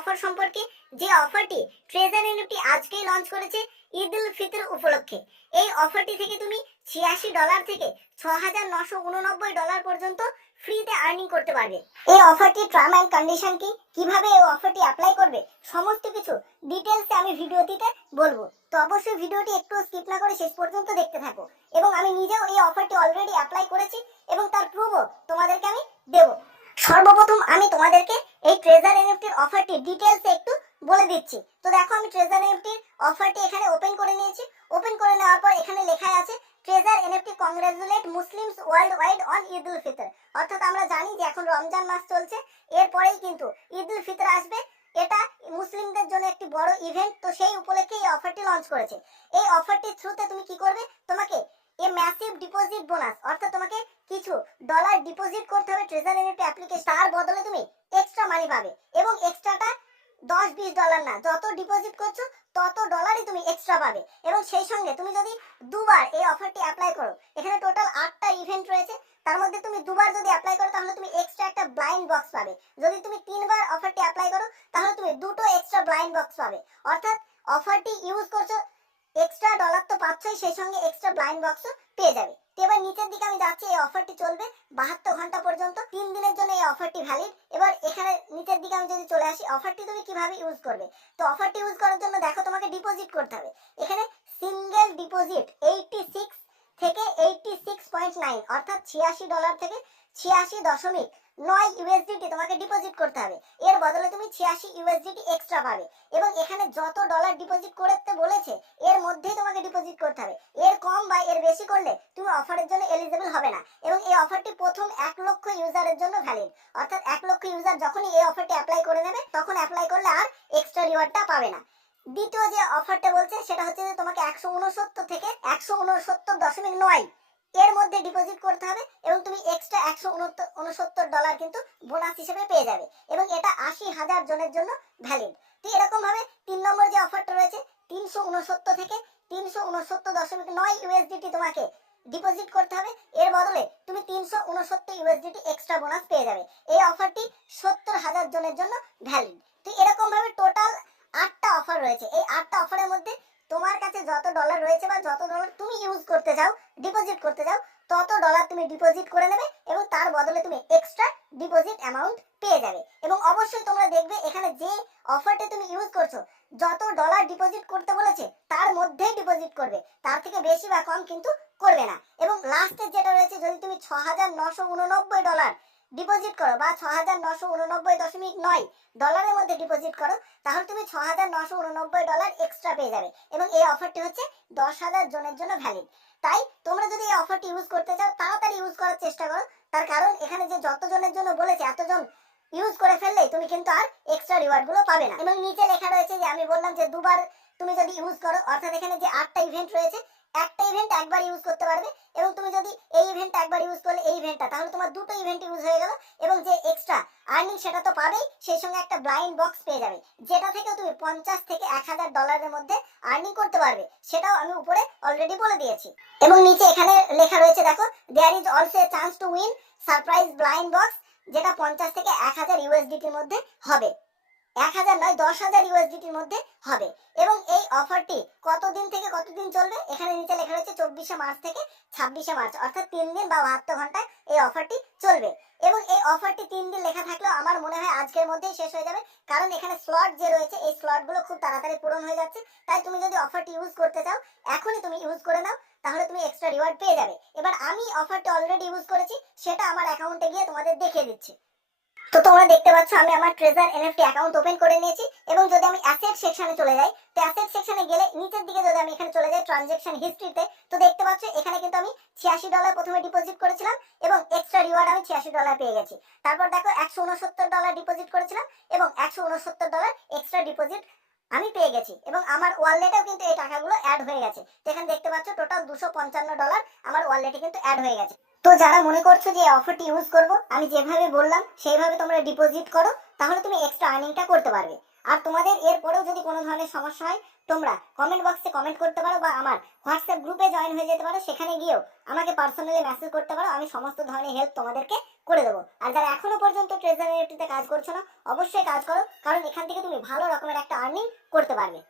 Offer সম্পর্কে, যে অফারটি ট্রেজার এনএফটি আজকেই লঞ্চ করেছে ঈদ উল ফিতর উপলক্ষে। এই অফারটি থেকে তুমি $86 থেকে $6,989 পর্যন্ত ফ্রিতে আর্নিং করতে পারবে। এই অফারটি টার্ম এন্ড কন্ডিশন কি, কিভাবে এই অফারটি অ্যাপ্লাই করবে, সমস্ত কিছু ডিটেলসে আমি ভিডিওটিতে বলবো। তো অবশ্যই ভিডিওটি একটু স্কিপ না করে শেষ পর্যন্ত দেখতে থাকো। এবং আমি নিজেও এই অফারটি অলরেডি অ্যাপ্লাই করেছি এবং তার প্রুফও তোমাদেরকে আমি দেবো। সর্বপ্রথম আমি তোমাদেরকে এই ট্রেজার এনএফটির অফারটি ডিটেলসে একটু বলে দিচ্ছি। তো দেখো, আমি ট্রেজার এনএফটির অফারটি এখানে ওপেন করে নিয়েছি। ওপেন করে নেওয়ার পর এখানে লেখা আছে treasure NFT congratulate Muslims world wide on Eid ul Fitr. অর্থাৎ আমরা জানি যে এখন রমজান মাস চলছে, এরপরেই কিন্তু ঈদ উল ফিতর আসবে। এটা মুসলিমদের জন্য একটি বড় ইভেন্ট, তো সেই উপলক্ষে এই অফারটি লঞ্চ করেছে। এই অফারটির থ্রুতে তুমি কি করবে, তোমাকে এই ম্যাসিভ ডিপোজিট বোনাস, অর্থাৎ তোমাকে কিছু ডলার ডিপোজিট করতে হবে ট্রেজার এনএফটি অ্যাপ্লিকেশন, তার বদলে তুমি এক্সট্রা মানি পাবে। এবং এক্সট্রাটা $10-20 না, যত ডিপোজিট করছো তত ডলারই তুমি এক্সট্রা পাবে। এবং সেই সঙ্গে তুমি যদি দুবার এই অফারটি অ্যাপ্লাই করো, এখানে টোটাল 8টা ইভেন্ট রয়েছে, তার মধ্যে তুমি দুবার যদি অ্যাপ্লাই করো তাহলে তুমি এক্সট্রা একটা ব্লাইন্ড বক্স পাবে। যদি তুমি 3বার অফারটি অ্যাপ্লাই করো তাহলে তুমি দুটো এক্সট্রা ব্লাইন্ড বক্স পাবে। অর্থাৎ অফারটি ইউজ করছো, এক্সট্রা ডলার তো পাচ্ছই, সেই সঙ্গে এক্সট্রা ব্লাইন্ড বক্সও পেয়ে যাবে। তো এবার নিচের দিকে আমি যাচ্ছি। এই অফারটি চলবে 72 ঘন্টা পর্যন্ত, 3 দিনের জন্য এই অফারটি ভ্যালিড। এবার এখানে নিচের দিকে আমি যদি চলে আসি, অফারটি তুমি কিভাবে ইউজ করবে। তো অফারটি ইউজ করার জন্য দেখো, তোমাকে ডিপোজিট করতে হবে। এখানে সিঙ্গেল ডিপোজিট 86 থেকে 86.9 অর্থাৎ $86 থেকে 86.9 ইউএসডিটি তোমাকে ডিপোজিট করতে হবে। এর বদলে তুমি 86 ইউএসডিটি এক্সট্রা পাবে। এবং এখানে যত ডলার ডিপোজিট করতে বলেছে এর মধ্যেই তোমাকে ডিপোজিট করতে হবে। এর কম বা এর বেশি করলে তুমি অফারের জন্য এলিজিবল হবে না। এবং এই অফারটি প্রথম 1 লক্ষ ইউজারের জন্য ভ্যালিড। অর্থাৎ 1 লক্ষ ইউজার যখনই এই অফারটি অ্যাপ্লাই করে নেবে, তখন অ্যাপ্লাই করলে আর এক্সট্রা রিওয়ার্ডটা পাবে না। দ্বিতীয় যে অফারটা বলছে সেটা হচ্ছে যে তোমাকে 169 থেকে 169.9 এর মধ্যে ডিপোজিট করতে হবে এবং তুমি এক্সট্রা $169 কিন্তু বোনাস হিসেবে পেয়ে যাবে। এবং এটা 80,000 জনের জন্য ভ্যালিড। তো এরকম ভাবে 3 নম্বর যে অফারটা রয়েছে 369 থেকে 369.9 ইউএসডিটি তোমাকে ডিপোজিট করতে হবে। এর বদলে তুমি 369 ইউএসডিটি এক্সট্রা বোনাস পেয়ে যাবে। এই অফারটি 70,000 জনের জন্য ভ্যালিড। তো এরকম ভাবে টোটাল 8টা অফার রয়েছে। এই 8টা অফারের মধ্যে তোমার কাছে যত ডলার রয়েছে বা যত ডলার তুমি ইউজ করতে চাও, ডিপোজিট করতে চাও, তত ডলার তুমি ডিপোজিট করে নেবে এবং তার বদলে তুমি এক্সট্রা ডিপোজিট অ্যামাউন্ট পেয়ে যাবে। এবং অবশ্যই তোমরা দেখবে এখানে যে অফারটা তুমি ইউজ করছো, যত ডলার ডিপোজিট করতে বলেছে তার মধ্যেই ডিপোজিট করবে, তার থেকে বেশি বা কম কিন্তু করবে না। এবং লাস্টের যেটা রয়েছে, যদি তুমি $6,989 ডিপোজিট করো বা $6,989.9 মধ্যে ডিপোজিট করো, তাহলে তুমি $6,989 এক্সট্রা পেয়ে যাবে। এবং এই অফারটি হচ্ছে 10,000 জনের জন্য ভ্যালিড। তাই তোমরা যদি এই অফারটি ইউজ করতে চাও, তাড়াতাড়ি ইউজ করার চেষ্টা করো। তার কারণ এখানে যে যতজনের জন্য বলেছে এতজন ইউজ করে ফেললেই তুমি কিন্তু আর এক্সট্রা রিওয়ার্ড গুলো পাবে না। এবং নিচে লেখা রয়েছে যে আমি বললাম যে দুবার তুমি যদি ইউজ করো, অর্থাৎ এখানে যে 8টা ইভেন্ট রয়েছে, একটা ইভেন্ট একবার ইউজ করতে পারবে। এবং তুমি যদি এই ইভেন্ট একবার ইউজ করলে এই ইভেন্টটা, তাহলে তোমার দুটো ইভেন্ট ইউজ হয়ে গেল। এবং যে এক্সট্রা আর্নিং সেটা তো পাবেই, সেই সঙ্গে একটা ব্লাইন্ড বক্স পেয়ে যাবে, যেটা থেকে তুমি $50 থেকে $1,000 মধ্যে আর্নিং করতে পারবে। সেটাও আমি উপরে অলরেডি বলে দিয়েছি। এবং নিচে এখানে লেখা রয়েছে দেখো, there is also a chance to win surprise blind box, যেটা 50 থেকে 1,000 ইউএসডিটির মধ্যে হবে। 1,000 নয়, 10,000 ইউএসডিটির মধ্যে হবে। এবং এই অফারটি কতদিন থেকে কতদিন চলবে, এখানে নিচে লেখা রয়েছে 24শে মার্চ থেকে 26শে মার্চ, অর্থাৎ 3 দিন বা 72 ঘন্টা এই অফারটি চলবে। এবং এই অফারটি 3 দিন লেখা থাকলেও আমার মনে হয় আজকের মধ্যেই শেষ হয়ে যাবে, কারণ এখানে স্লট যে রয়েছে এই স্লটগুলো খুব তাড়াতাড়ি পূরণ হয়ে যাচ্ছে। তাই তুমি যদি অফারটি ইউজ করতে চাও, এখনই তুমি ইউজ করে নাও, তাহলে তুমি এক্সট্রা রিওয়ার্ড পেয়ে যাবে। এবার আমি অফারটি অলরেডি ইউজ করেছি, সেটা আমার অ্যাকাউন্টে গিয়ে তোমাদের দেখিয়ে দিচ্ছি। তো তোমরা দেখতে পাচ্ছ আমি আমার ট্রেজার এনএফটি অ্যাকাউন্ট ওপেন করে নিয়েছি। এবং যদি আমি অ্যাসেট সেকশনে চলে যাই, তো অ্যাসেট সেকশনে গেলে নিচের দিকে যদি আমি এখানে চলে যাই ট্রানজ্যাকশন হিস্ট্রিতে, তো দেখতে পাচ্ছ এখানে কিন্তু আমি $86 প্রথমে ডিপোজিট করেছিলাম এবং এক্সট্রা রিওয়ার্ড আমি $86 পেয়ে গেছি। তারপর দেখো $169 ডিপোজিট করেছিলাম এবং $169 এক্সট্রা ডিপোজিট আমি পেয়ে গেছি। এবং আমার ওয়ালেটেও কিন্তু এই টাকাগুলো অ্যাড হয়ে গেছে। তো এখানে দেখতে পাচ্ছ টোটাল $255 আমার ওয়ালেটে কিন্তু অ্যাড হয়ে গেছে। তো যারা মনে করছো যে এই অফারটি ইউজ করবো, আমি যেভাবে বললাম সেইভাবে তোমরা ডিপোজিট করো, তাহলে তুমি এক্সট্রা আর্নিংটা করতে পারবে। আর তোমাদের এরপরেও যদি কোনো ধরনের সমস্যা হয়, তোমরা কমেন্ট বক্সে কমেন্ট করতে পারো বা আমার হোয়াটসঅ্যাপ গ্রুপে জয়েন হয়ে যেতে পারো, সেখানে গিয়েও আমাকে পার্সোনালি মেসেজ করতে পারো, আমি সমস্ত ধরনের হেল্প তোমাদেরকে করে দেবো। আর যারা এখনো পর্যন্ত ট্রেজার এনএফটিতে কাজ করছো না, অবশ্যই কাজ করো, কারণ এখান থেকে তুমি ভালো রকমের একটা আর্নিং করতে পারবে।